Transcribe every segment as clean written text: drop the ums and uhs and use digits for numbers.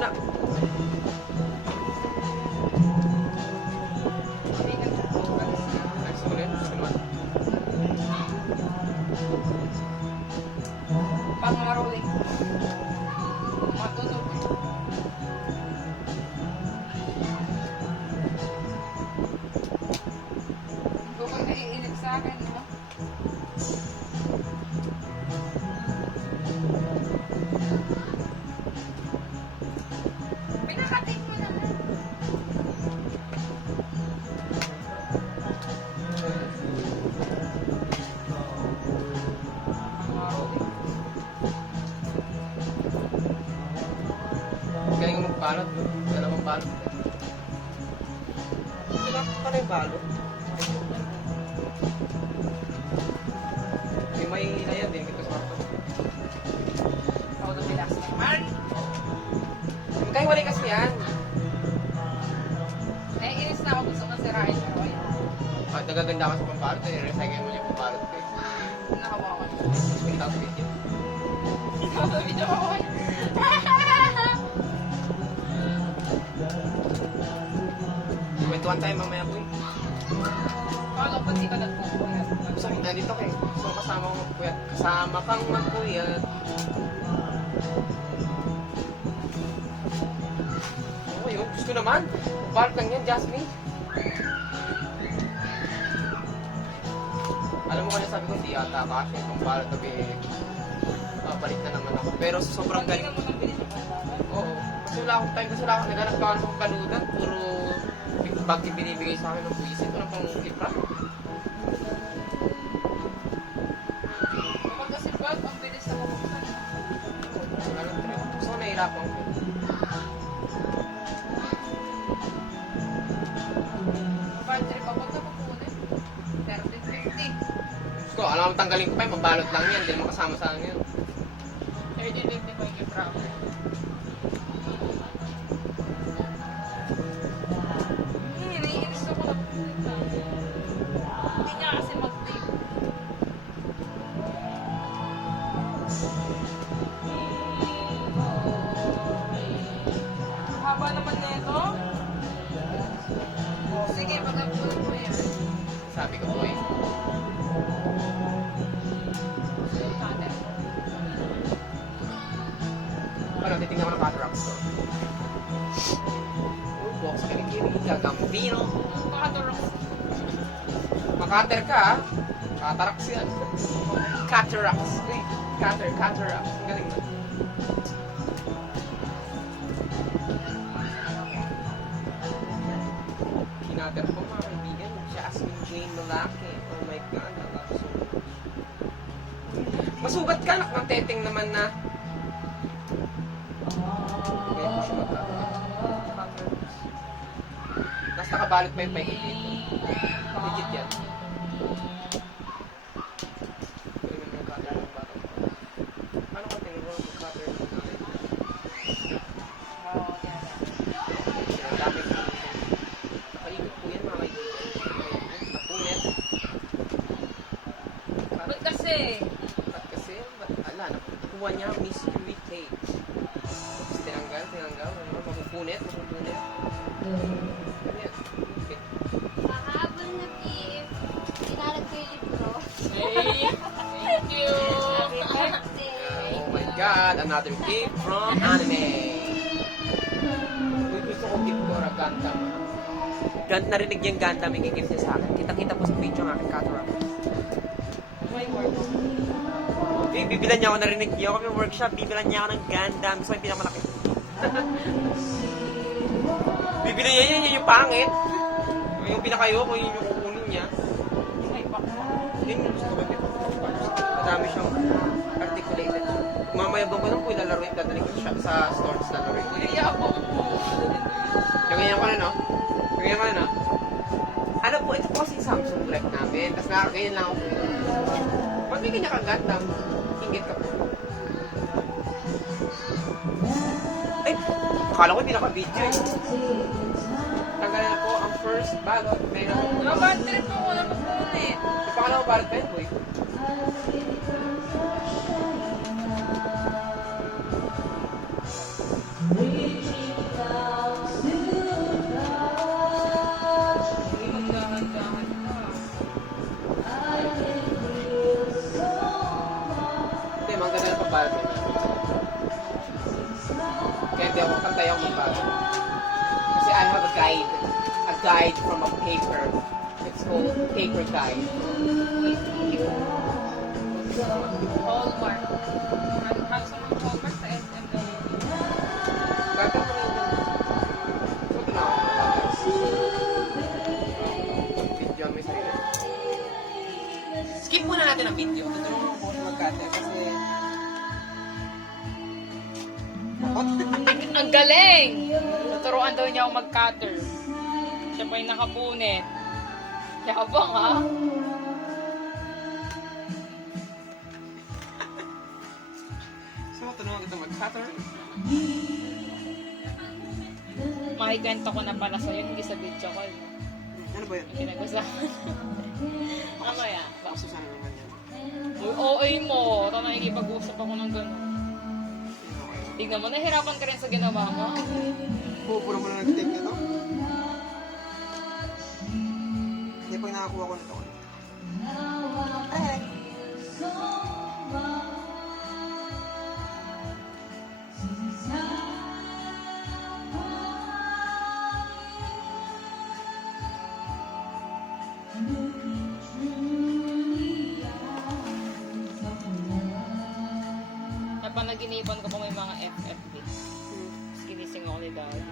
muna. Next ulit. Pangaroling. Matunog. Kung naiinip sa akin, no? Pinakating mo naman. Pangaroling. Galing mo magbalot. Wala namang balot. Wala pa na yung balot. May na yan din. Kito sa marto. Ako doon relax naman. Kaya wala kasi yan. Naiinis na ako, gusto ko sirain pero ayun. Pag nagaganda ka sa pambalot, recycle mo yung pambalot ko eh. Nakawakan. Kita ko video. Ikaw sa video ko eh. Kwentuhan tayo mamaya po eh. Kala ko di ka nagpupuyat. Gusto ko nandito kayo. Gusto ko kasama kong magpuyat. Kasama kang magpuyat. Oo yun. Gusto naman. Balot lang yan, Jasmine. Alam mo kanya sabi ko, hindi ata kasi itong balot na balik na naman ako. Pero sobrang galing. Pagkina mo nang bilis yung pagbaban. Oo. Kasi wala akong time. Kasi wala akong naghanap pa ako ng panudan. Puro bag yung binibigay sa akin ng buwisit. Walang pang libra. Kapag kasi bag, ang bilis na bumuksan. Wala nang trip. So, nahirapan ko. Kapag trip ako na papunin. 13.50. Gusto ko, alam mo tanggalin ko pa yung mabalot lang yan. Hindi naman kasama sa akin yun. 13.50 pa yung gibrao. Naiinis ako na pupunta. Hindi niya kasi mag-tape. Haba naman na ito. Sige, pag-upload mo yan. Sabi ko po eh. Cutter. Ano, titingnan ko ng cataracts ko. Buwak sa kilikiri. Gagambino. Cataracts. Makater ka ah. Cataracts yan. Cataracts. Uy, cataracts. Ang galing na. Kinater ko mga kaibigan. Jasmine Jane Malaki. Oh my God, I love so much. Masugat ka, nak ng teteng naman na. Okay, mo siya cataracts. Tapos nakabalot pa yung paikot dito. Legit yan. Galingan mo yung cutter ng bata. Paano ka tingin mo yung cutter ng nanay? Oo, yan. Ang dami ko. Nakaikot po yan mga kaibigan. Napunit. Ba't kasi? Ba't kasi? Ba't ala? Nakuha niya mystery tape. Tapos tinanggal. Ano, mapupunit. Ano yan? Okay. Mahabol na gift. Pinalag ko yung libro. Hey, thank you. Happy birthday. Oh my God! Another gift from anime! Uy, gusto ko gift ko na Gundam. Narinig yung Gundam yung gift niya sa akin. Kita-kita po sa video ng aking cataract. May work. Bibilan niya ako, narinig niyo ako may workshop. Bibilan niya ako ng Gundam. Gusto ko yung pinakamalaki. Bibilan niya yun yung pangit. Yung pinakayo ko, yun yung kukunin niya. May back mo. Yun yung gusto ko yung madami siyang articulated. Mamayabang ko nung po ilalaroin. Dadaling ko siya sa stores lalaroin. Yayabang mo. Yung ganyan ko na, no? Yung ganyan ko na, no? Ano po, ito po kasi Samsung rep namin. Tapos nakakaganyan lang ako. Ba't may ganyan kang Gundam? Ingit ka po. Ay, akala ko hindi naka-video eh. Tanggal na po ang first balot. Meron ako. Mga bad trip mo ko na mapunit. Yung pangalawang balot pa yun, boy. mag-apply ako ng bago. Kasi I have a guide. A guide from a paper. It's called paper guide. Hallmark. Hands on ng Hallmark sa SM na yun. Gata ko na yun. So, ito na ako. Video ang may sarili. Skip muna natin ang video. Tutulungan ko kung mag-cutter kasi... Ang galing! Naturuan daw niya ako mag-cutter. Siya pa yung nakapunit. Yabang ha? So, tulungan kita mag-cutter. Makikwento ko na pala sa'yo, hindi sa video call. Ano ba yun? Ang pinag-usapan. Mamaya. Baka Susana naman yan. OA mo. Ito nakikipag-usap ako ng gano'n. Tignan mo, nahirapan ka rin sa ginawa mo. Pupuro mo na nag-take nito? Hindi pag nakakuha ko nito. Ay! Napanaginipan ko pa may mga FFB. Tapos ginising ako ni Daddy.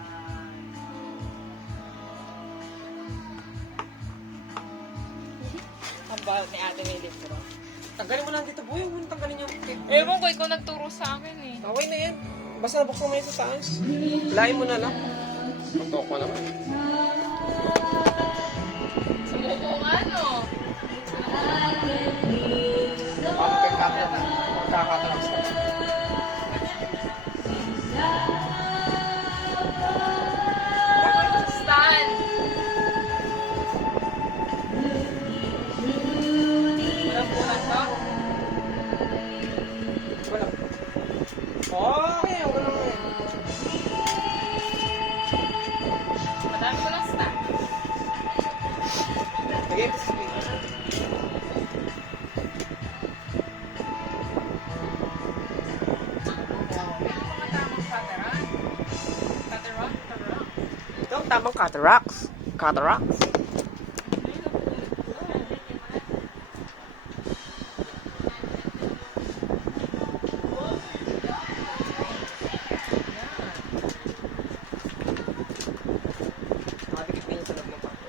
Ang bahal ni Ate may libro. Tanggalin mo lang dito, boy. Huwag mo tanggalin yung tape. Ewan ko, ikaw nagturo sa akin eh. Okay na yan. Basta nabuksan mo yun sa taas. Lain mo na lang. Pagtok ko naman. Sumuko ano? Paano kay Catherine na? Magkakatalaks ka. Stan! Walang pulang to? Wala. Okay, wala nga yan. Madami ko lang stan. Lagay ito sa speaker. Mga tamang kataran. Kataran? Kataran? Ito ang tamang cataracts. Cataracts. Nakadikit na yun sa loob ng pato.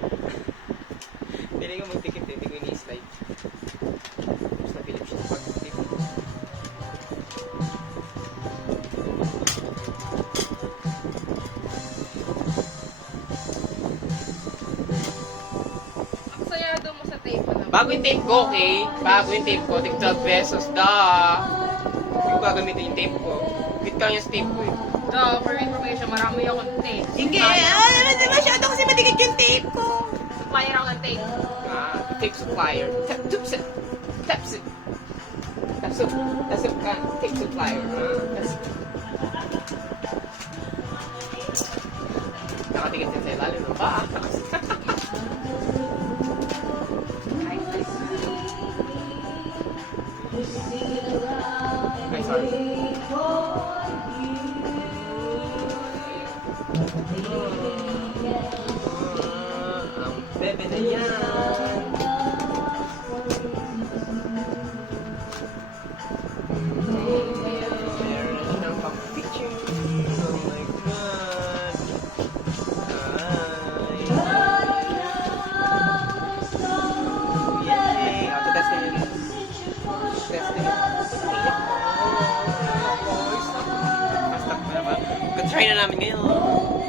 Pili ko magdikit eh, hindi ko ini-slide. Tapos napilip siya sa pag-tip. Ang sayado mo sa tape mo naman. Bago yung tape ko, okay? Bago yung tape ko, tig 12 pesos, Hindi ko gagamitin yung tape ko. Bit ka yung tape ko eh. So, for information, marami akong tape. Sige, hindi masyado kasi madikit yung tape ko. Supplier ako ng tape. Tape supplier. Tapsip. Tapsip. Tapsip. Tapsip ka. Tape supplier. Nakatikit ka sa ilalim ng paa. Ay, sorry. Ang bebe na yan. Meron na siyang pang-picture. Oh my God. Ay. Yay. Ito, testing yun. Testing yun. Basta, try na namin ngayon.